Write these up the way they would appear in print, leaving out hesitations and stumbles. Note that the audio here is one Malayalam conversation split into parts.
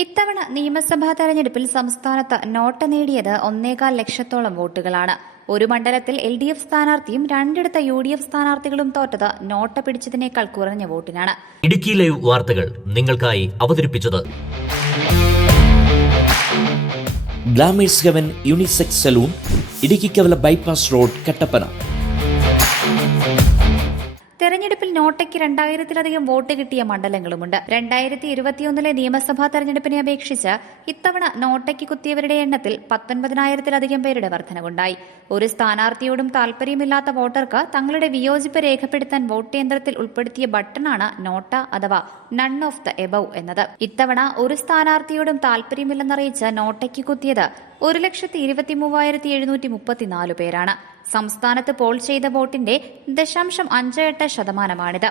ഇത്തവണ നിയമസഭാ തെരഞ്ഞെടുപ്പിൽ സംസ്ഥാനത്ത് നോട്ട നേടിയത് 1.25 ലക്ഷത്തോളം വോട്ടുകളാണ്. ഒരു മണ്ഡലത്തിൽ LDF സ്ഥാനാർത്ഥിയും രണ്ടിടത്ത് UDF സ്ഥാനാർത്ഥികളും തോറ്റത് നോട്ട പിടിച്ചതിനേക്കാൾ കുറഞ്ഞ വോട്ടിനാണ്. ഇടുക്കി ലൈവ് വാർത്തകൾ നിങ്ങൾക്കായി അവതരിപ്പിച്ചത് glamours heaven unisex salon, Idukkikkavala bypass road, Kattappana. തെരഞ്ഞെടുപ്പിൽ നോട്ടയ്ക്ക് 2000-ലധികം വോട്ട് കിട്ടിയ മണ്ഡലങ്ങളുമുണ്ട്. 2021 നിയമസഭാ തെരഞ്ഞെടുപ്പിനെ അപേക്ഷിച്ച് ഇത്തവണ നോട്ടയ്ക്ക് കുത്തിയവരുടെ എണ്ണത്തിൽ 19,000-ലധികം പേരുടെ വർധനവുണ്ടായി. ഒരു സ്ഥാനാർത്ഥിയോടും താൽപര്യമില്ലാത്ത വോട്ടർക്ക് തങ്ങളുടെ വിയോജിപ്പ് രേഖപ്പെടുത്താൻ വോട്ട് യന്ത്രത്തിൽ ഉൾപ്പെടുത്തിയ ബട്ടണാണ് നോട്ട അഥവാ നൺ ഓഫ് ദ എബവ് എന്നത്. ഇത്തവണ ഒരു സ്ഥാനാർത്ഥിയോടും താൽപര്യമില്ലെന്നറിയിച്ച് നോട്ടയ്ക്ക് കുത്തിയത് 1,23,734 പേരാണ്. സംസ്ഥാനത്ത് പോൾ ചെയ്ത വോട്ടിന്റെ 0.58%.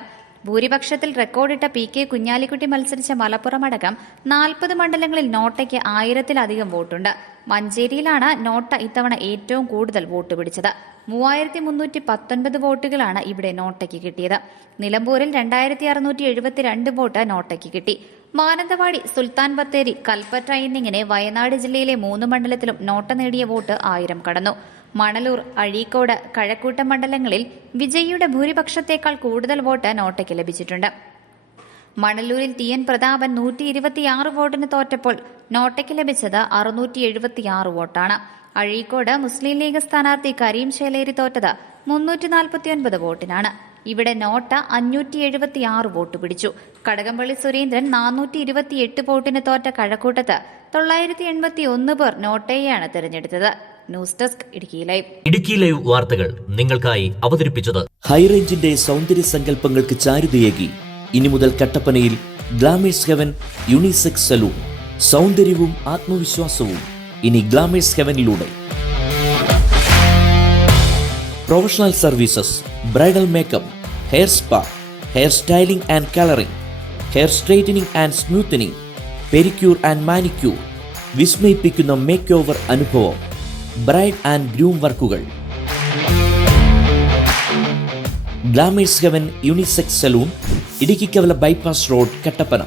ഭൂരിപക്ഷത്തിൽ റെക്കോർഡിട്ട PK കുഞ്ഞാലിക്കുട്ടി മത്സരിച്ച മലപ്പുറം അടക്കം 40 മണ്ഡലങ്ങളിൽ നോട്ടയ്ക്ക് 1000-ലധികം വോട്ടുണ്ട്. മഞ്ചേരിയിലാണ് നോട്ട ഇത്തവണ ഏറ്റവും കൂടുതൽ വോട്ട് പിടിച്ചത്. 3,319 വോട്ടുകളാണ് ഇവിടെ നോട്ടയ്ക്ക് കിട്ടിയത്. നിലമ്പൂരിൽ 2,672 വോട്ട് നോട്ടയ്ക്ക് കിട്ടി. മാനന്തവാടി, സുൽത്താൻ ബത്തേരി, കൽപ്പറ്റ എന്നിങ്ങനെ വയനാട് ജില്ലയിലെ 3 മണ്ഡലത്തിലും നോട്ട നേടിയ വോട്ട് 1000 കടന്നു. മണലൂർ, അഴീക്കോട്, കഴക്കൂട്ടം മണ്ഡലങ്ങളിൽ വിജയിയുടെ ഭൂരിപക്ഷത്തേക്കാൾ കൂടുതൽ വോട്ട് നോട്ടയ്ക്ക് ലഭിച്ചിട്ടുണ്ട്. മണലൂരിൽ TN പ്രതാപൻ 126 വോട്ടിന് തോറ്റപ്പോൾ നോട്ടയ്ക്ക് ലഭിച്ചത് 676 വോട്ടാണ്. അഴീക്കോട് മുസ്ലിം ലീഗ് സ്ഥാനാർത്ഥി കരീം ചേലേരി തോറ്റത് 349 വോട്ടിനാണ്. ഇവിടെ നോട്ട 576 വോട്ട് പിടിച്ചു. കടകംപള്ളി സുരേന്ദ്രൻ 428 വോട്ടിന് തോറ്റ കഴക്കൂട്ടത്ത് 981 പേർ നോട്ടയെയാണ് തെരഞ്ഞെടുത്തത്. News desk Idukki live. Idukki live വാർത്തകൾ നിങ്ങൾക്കായി അവതരിപ്പിച്ചത് ഹൈറേഞ്ചിന്റെ സൗന്ദര്യ സങ്കല്പങ്ങൾക്ക് ചാരുതയേകി ഇനി മുതൽ കട്ടപ്പനയിൽ ഗ്ലാമേഴ്സ് ഹെവൻ യൂണിസെക്സ് സലൂൺ. സൗന്ദര്യവും ആത്മവിശ്വാസവും ഇനി ഗ്ലാമേഴ്സ് ഹെവനിലൂടെ. Professional services, bridal makeup, hair spa, hair styling and colouring, hair straightening and smoothening, pedicure and manicure, വിസ്മയിപ്പിക്കുന്ന മേക്ക് ഓവർ അനുഭവം, ബ്രൈഡ് ആൻഡ് ഗ്രൂം വർക്കുകൾ. Glamours heaven unisex salon, Idukkikkavala bypass road, Kattappana.